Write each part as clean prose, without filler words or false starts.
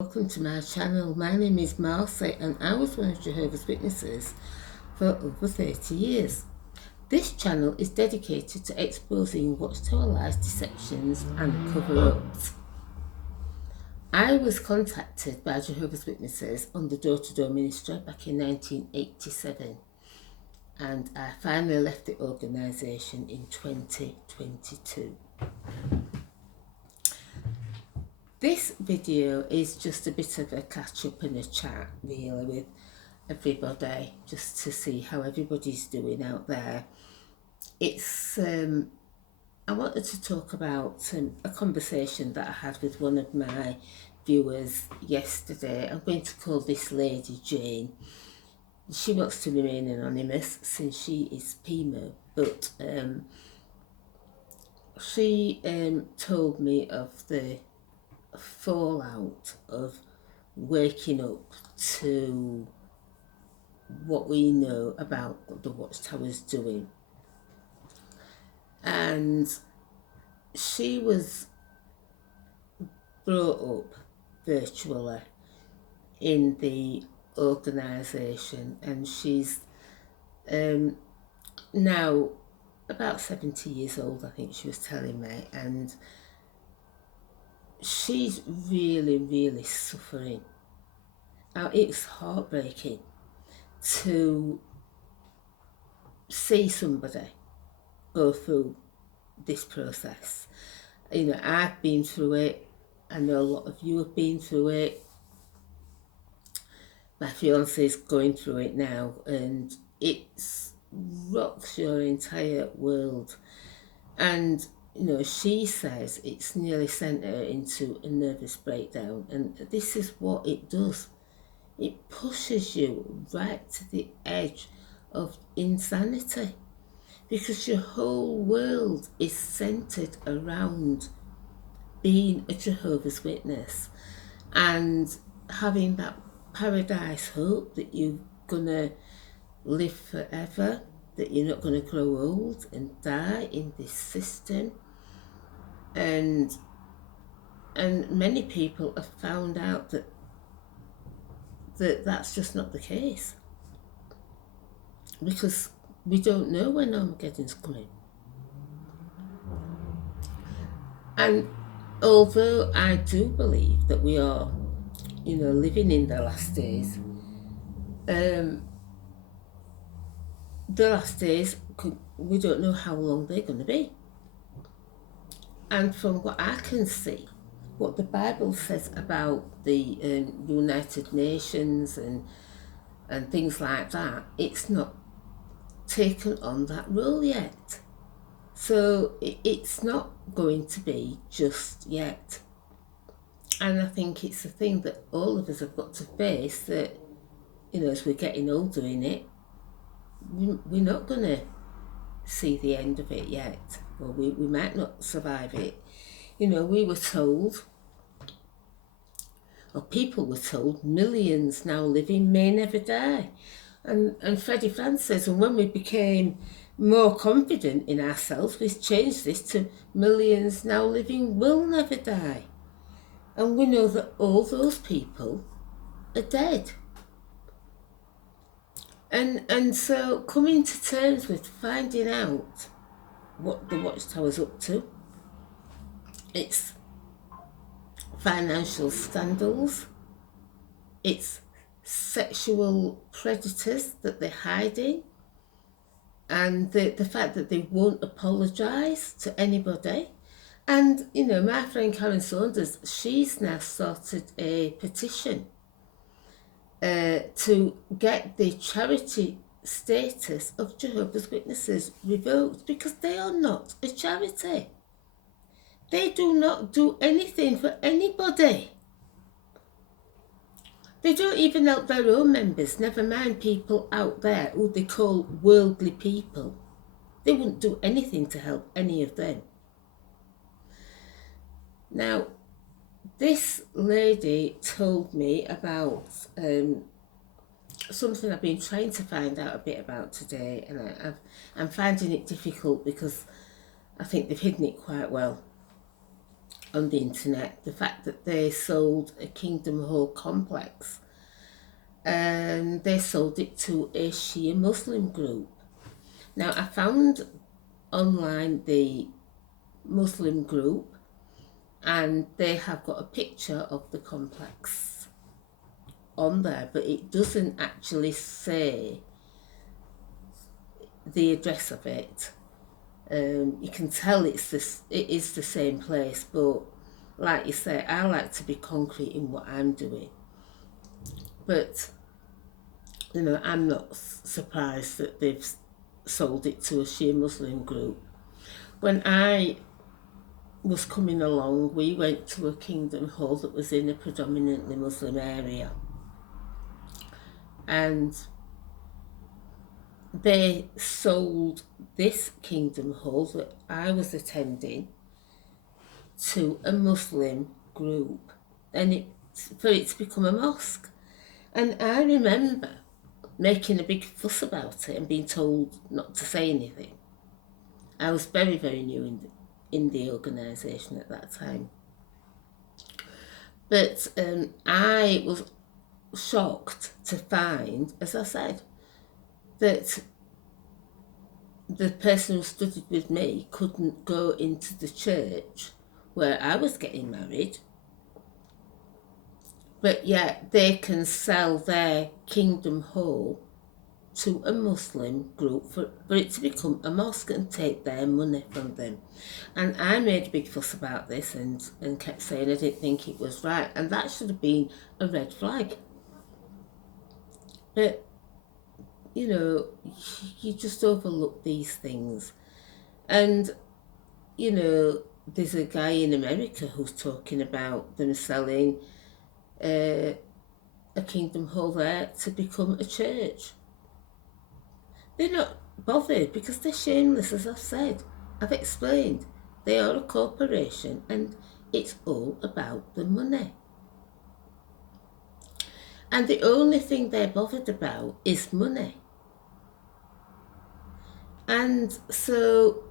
Welcome to my channel. My name is Marcie and I was one of Jehovah's Witnesses for over 30 years. This channel is dedicated to exposing Watchtower lies, deceptions and cover-ups. I was contacted by Jehovah's Witnesses on the door-to-door ministry back in 1987 and I finally left the organisation in 2022. This video is just a bit of a catch up and a chat really with everybody, just to see how everybody's doing out there. I wanted to talk about a conversation that I had with one of my viewers yesterday. I'm going to call this lady Jane. She wants to remain anonymous since she is PMO, but she told me of the fallout of waking up to what we know about what the Watchtower's doing. And she was brought up virtually in the organisation, and she's now about 70 years old, I think she was telling me, and she's really suffering. Now, it's heartbreaking to see somebody go through this process. You know, I've been through it. I know a lot of you have been through it. My fiance is going through it now, and it rocks your entire world. And you know, she says it's nearly sent her into a nervous breakdown, and this is what it does. It pushes you right to the edge of insanity, because your whole world is centered around being a Jehovah's Witness and having that paradise hope that you're gonna live forever, that you're not going to grow old and die in this system. And many people have found out that that's just not the case, because we don't know when Armageddon's coming. And although I do believe that we are, you know, living in the last days, we don't know how long they're going to be. And from what I can see, what the Bible says about the United Nations and things like that, it's not taken on that role yet. So it's not going to be just yet. And I think it's a thing that all of us have got to face, that, you know, as we're getting older in it, we're not going to see the end of it yet, or we might not survive it. You know, we were told, or people were told, millions now living may never die. And Freddie Francis says, and when we became more confident in ourselves, we've changed this to millions now living will never die. And we know that all those people are dead. And so coming to terms with finding out what the Watchtower's up to, it's financial scandals, it's sexual predators that they're hiding, and the fact that they won't apologise to anybody. And, you know, my friend Karen Saunders, she's now started a petition to get the charity status of Jehovah's Witnesses revoked, because they are not a charity. They do not do anything for anybody. They don't even help their own members, never mind people out there who they call worldly people. They wouldn't do anything to help any of them. Now, this lady told me about something I've been trying to find out a bit about today, and I'm finding it difficult because I think they've hidden it quite well. on the internet, the fact that they sold a Kingdom Hall complex, and they sold it to a Shia Muslim group. Now, I found online the Muslim group, and they have got a picture of the complex on there, but it doesn't actually say the address of it. You can tell it is the same place, but like you say, I like to be concrete in what I'm doing. But I'm not surprised that they've sold it to a Shia Muslim group. When I was coming along, we went to a Kingdom Hall that was in a predominantly Muslim area, and they sold this Kingdom Hall that I was attending to a Muslim group, and for it to become a mosque. And I remember making a big fuss about it and being told not to say anything. I was very, very new in the organisation at that time. But I was shocked to find, as I said, that the person who studied with me couldn't go into the church where I was getting married, but yet they can sell their Kingdom Hall to a Muslim group for it to become a mosque and take their money from them. And I made a big fuss about this and kept saying I didn't think it was right, and that should have been a red flag. But you just overlook these things. And there's a guy in America who's talking about them selling a Kingdom Hall there to become a church. They're not bothered because they're shameless, as I've said. I've explained. They are a corporation and it's all about the money. And the only thing they're bothered about is money. And so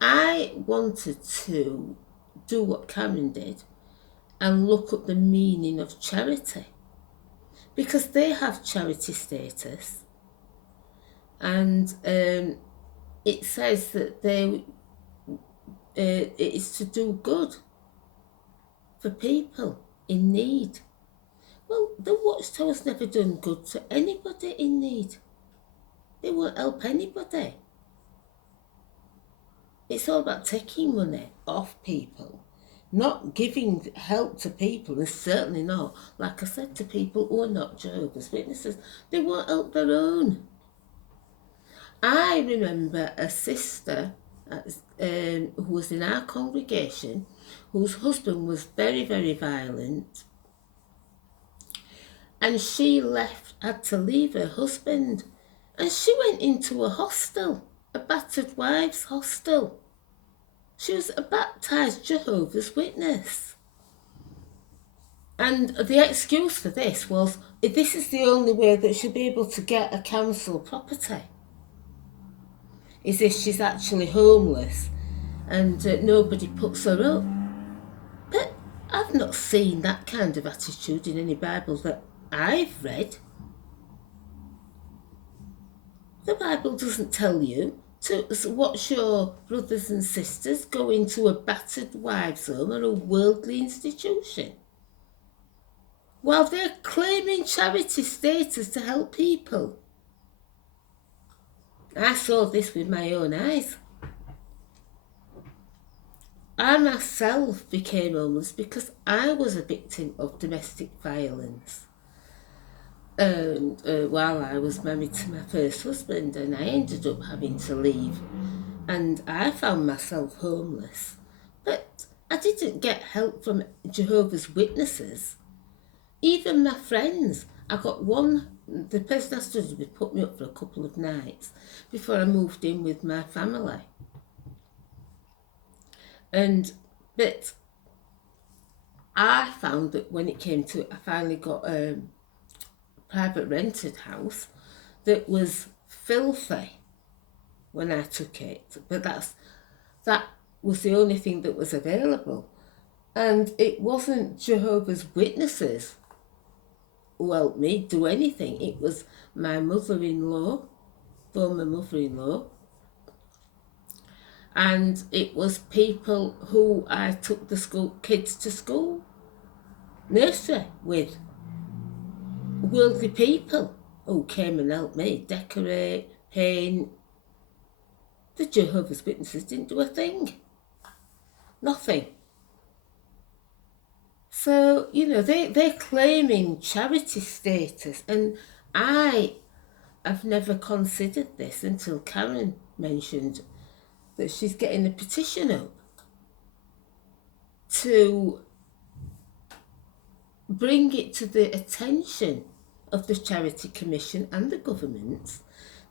I wanted to do what Karen did and look up the meaning of charity, because they have charity status, and it says that it is to do good for people in need. Well, the Watchtower's never done good to anybody in need. They won't help anybody. It's all about taking money off people, not giving help to people, and certainly not, like I said, to people who are not Jehovah's Witnesses. They won't help their own. I remember a sister who was in our congregation, whose husband was very, very violent, and she had to leave her husband, and she went into a hostel, a battered wives hostel. She was a baptised Jehovah's Witness. And the excuse for this was, this is the only way that she'll be able to get a council property, is if she's actually homeless and nobody puts her up. But I've not seen that kind of attitude in any Bible that I've read. The Bible doesn't tell you to watch your brothers and sisters go into a battered wives' home or a worldly institution while they're claiming charity status to help people. I saw this with my own eyes. I myself became homeless because I was a victim of domestic violence. And while I was married to my first husband, and I ended up having to leave, and I found myself homeless. But I didn't get help from Jehovah's Witnesses. Even my friends, I got the person I studied with put me up for a couple of nights before I moved in with my family. But I found that when it came to it, I finally got a private rented house that was filthy when I took it. But was the only thing that was available. And it wasn't Jehovah's Witnesses who helped me do anything. It was my mother-in-law, former mother-in-law, and it was people who I took the kids to school, nursery with, worldly people who came and helped me decorate, paint. The Jehovah's Witnesses didn't do a thing. Nothing. So, they're claiming charity status, and I have never considered this until Karen mentioned that she's getting a petition up to bring it to the attention of the Charity Commission and the government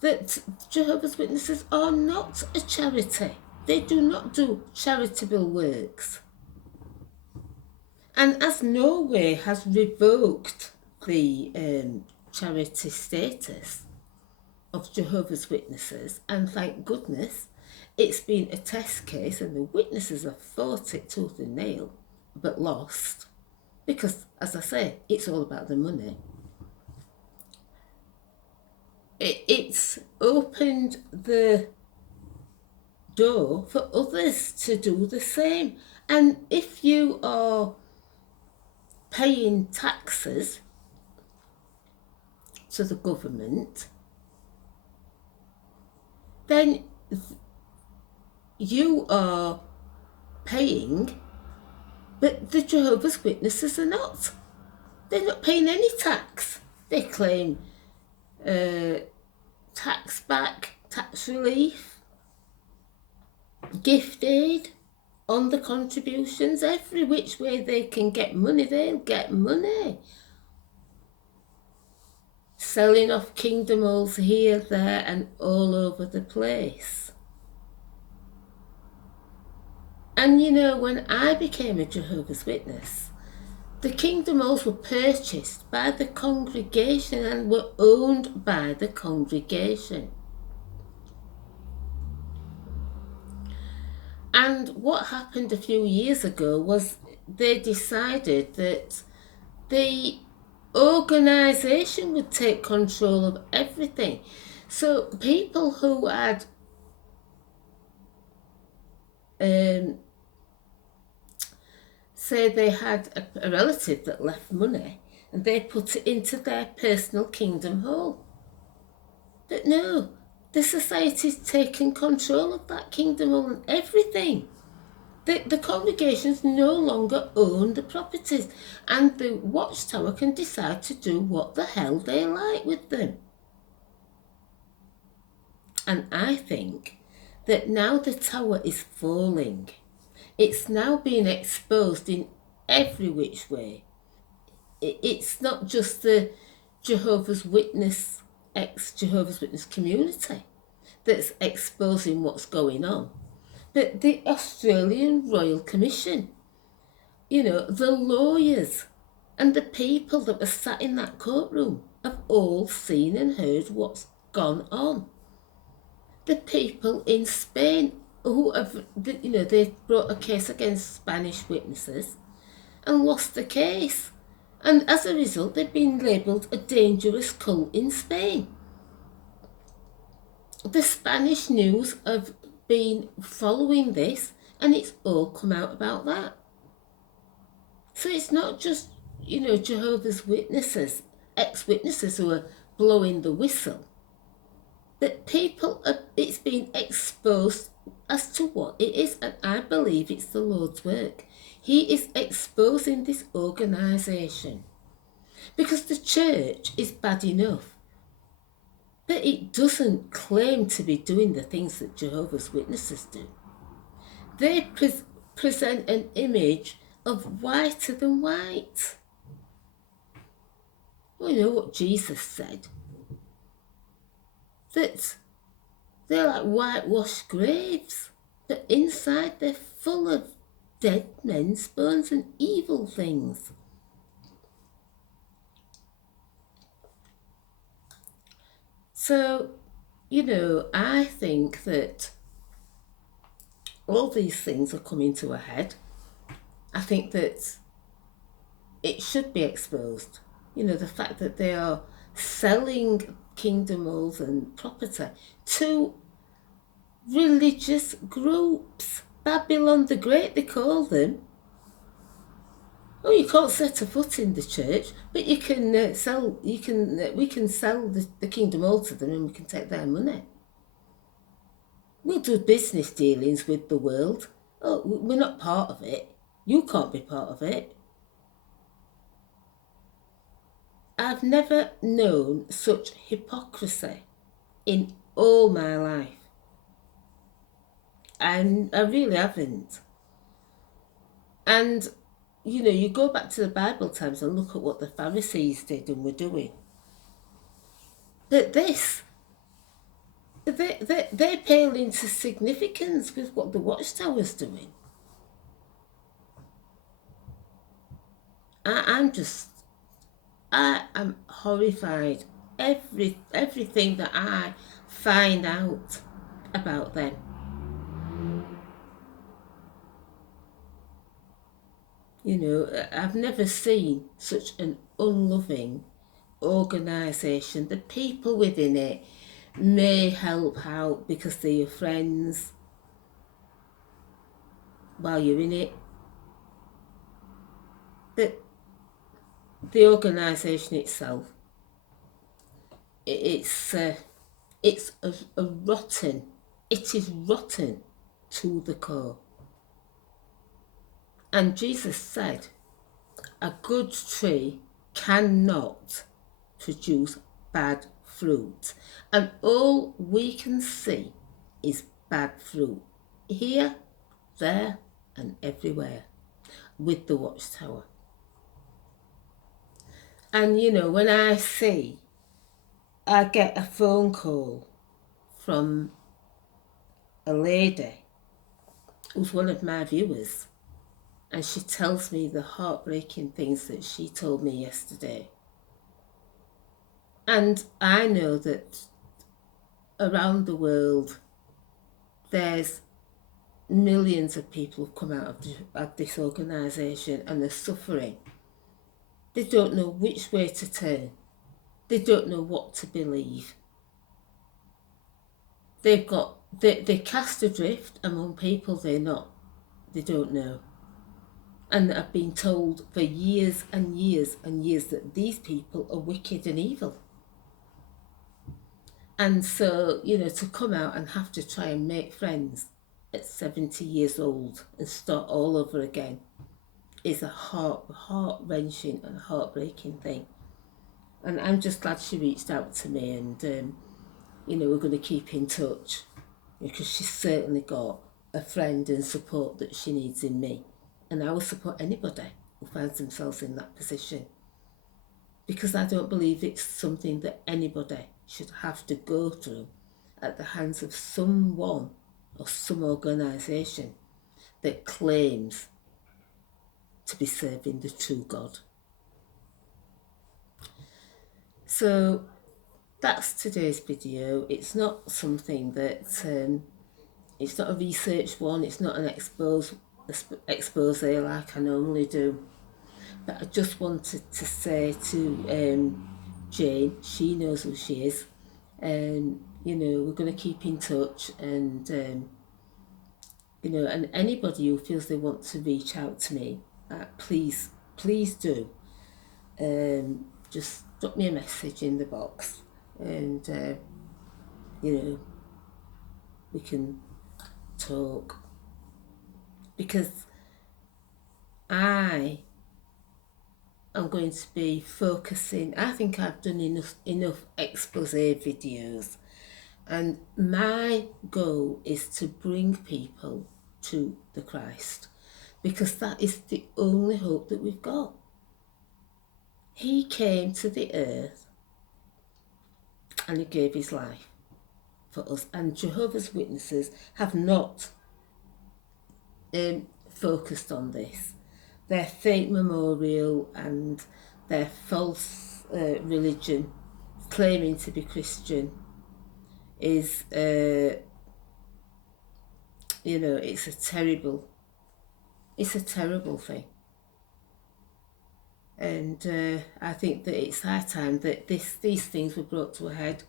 that Jehovah's Witnesses are not a charity. They do not do charitable works. And as Norway has revoked the charity status of Jehovah's Witnesses, and thank goodness, it's been a test case and the witnesses have fought it tooth and nail, but lost. Because, as I say, it's all about the money. It's opened the door for others to do the same. And if you are paying taxes to the government, then you are paying, but the Jehovah's Witnesses are not. They're not paying any tax. They claim tax back, tax relief, gift aid on the contributions. Every which way they can get money, they'll get money. Selling off kingdom halls here, there and all over the place. And when I became a Jehovah's Witness, the kingdom halls were purchased by the congregation and were owned by the congregation. And what happened a few years ago was they decided that the organisation would take control of everything. So people who had say they had a relative that left money and they put it into their personal kingdom hall. But no, the society's taken control of that kingdom hall and everything. The congregations no longer own the properties, and the Watchtower can decide to do what the hell they like with them. And I think that now the tower is falling, it's now being exposed in every which way. It's not just the Jehovah's Witness, ex-Jehovah's Witness community that's exposing what's going on, but the Australian Royal Commission, the lawyers and the people that were sat in that courtroom have all seen and heard what's gone on. The people in Spain who have, they brought a case against Spanish witnesses and lost the case. And as a result, they've been labelled a dangerous cult in Spain. The Spanish news have been following this, and it's all come out about that. So it's not just, Jehovah's Witnesses, ex-witnesses who are blowing the whistle. But it's been exposed as to what it is, and I believe it's the Lord's work. He is exposing this organisation because the church is bad enough, but it doesn't claim to be doing the things that Jehovah's Witnesses do. They present an image of whiter than white. Well, you know what Jesus said, that they're like whitewashed graves, but inside they're full of dead men's bones and evil things. So, I think that all these things are coming to a head. I think that it should be exposed. The fact that they are selling kingdoms and property to religious groups. Babylon the Great, they call them. Oh, you can't set a foot in the church, but you can sell. We can sell the kingdom all to them, and we can take their money. We'll do business dealings with the world. Oh, we're not part of it. You can't be part of it. I've never known such hypocrisy in all my life. And I really haven't. And, you go back to the Bible times and look at what the Pharisees did and were doing. But this, they pale into significance with what the Watchtower's doing. I am horrified. Everything that I find out about them. I've never seen such an unloving organisation. The people within it may help out because they're your friends while you're in it. But the organisation itself, it's a rotten. It is rotten to the core. And Jesus said, a good tree cannot produce bad fruit. And all we can see is bad fruit. Here, there, and everywhere with the Watchtower. And when I get a phone call from a lady who's one of my viewers, and she tells me the heartbreaking things that she told me yesterday. And I know that around the world there's millions of people who've come out of this organisation and they're suffering. They don't know which way to turn. They don't know what to believe. They're cast adrift among people they don't know. And have been told for years and years and years that these people are wicked and evil. And so, to come out and have to try and make friends at 70 years old and start all over again is a heart-wrenching and heartbreaking thing. And I'm just glad she reached out to me, and we're going to keep in touch because she's certainly got a friend and support that she needs in me. And I will support anybody who finds themselves in that position, because I don't believe it's something that anybody should have to go through at the hands of someone or some organisation that claims to be serving the true God. So that's today's video. It's not something that, it's not a research one, it's not an expose like I normally do. But I just wanted to say to Jane, she knows who she is, and we're going to keep in touch, and and anybody who feels they want to reach out to me, please do. Just drop me a message in the box, and we can talk, because I'm going to be focusing. I think I've done enough expose videos, and my goal is to bring people to the Christ, because that is the only hope that we've got. He came to the earth and he gave his life for us, and Jehovah's Witnesses have not focused on this. Their fake memorial and their false religion, claiming to be Christian, is You know, it's a terrible thing. And I think that it's high time that these things were brought to a head.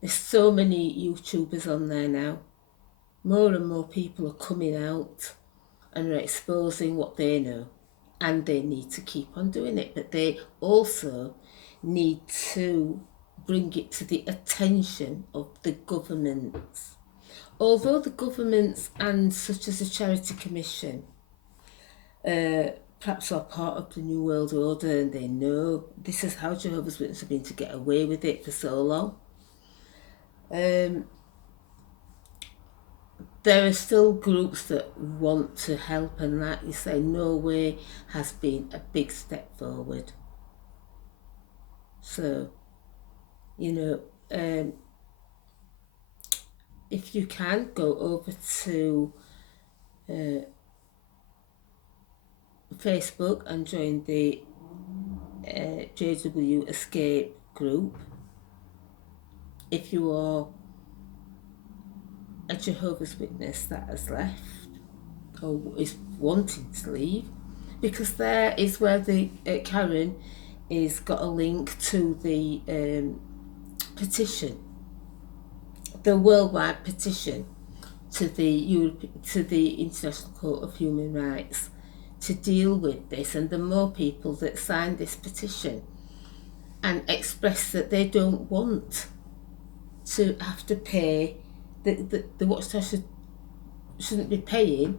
There's so many YouTubers on there now. More and more people are coming out and are exposing what they know, and they need to keep on doing it, but they also need to bring it to the attention of the governments. Although the governments and such as the Charity Commission perhaps are part of the New World Order, and they know this is how Jehovah's Witnesses have been to get away with it for so long, there are still groups that want to help, and like you say, Norway has been a big step forward. So, you know, if you can, go over to Facebook and join the JW Escape group. If you are a Jehovah's Witness that has left or is wanting to leave, because there is where the Karen is got a link to the petition, the worldwide petition to the International Court of Human Rights to deal with this, and the more people that sign this petition and express that they don't want to have to pay, the Watchtower shouldn't be paying,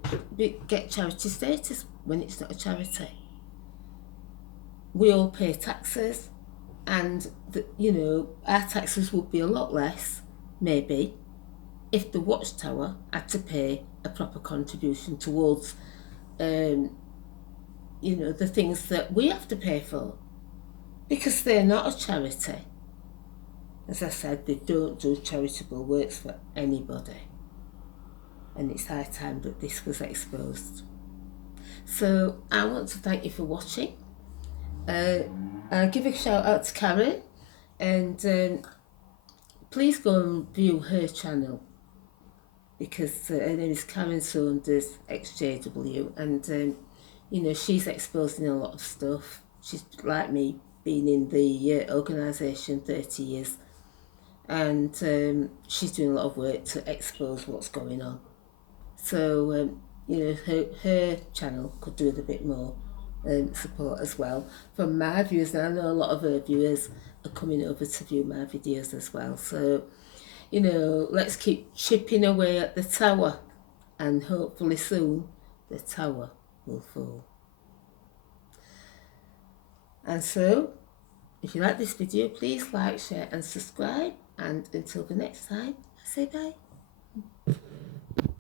get charity status when it's not a charity. We all pay taxes, and our taxes would be a lot less, maybe, if the Watchtower had to pay a proper contribution towards the things that we have to pay for, because they're not a charity. As I said, they don't do charitable works for anybody, and it's high time that this was exposed. So I want to thank you for watching. I'll give a shout out to Karen, and please go and view her channel, because her name is Karen Saunders XJW, and she's exposing a lot of stuff. She's like me, been in the organisation 30 years, and she's doing a lot of work to expose what's going on. So her channel could do with a bit more support as well from my viewers, and I know a lot of her viewers are coming over to view my videos as well. So let's keep chipping away at the tower, and hopefully soon the tower will fall. And so, if you like this video, please like, share and subscribe, and until the next time, I say bye.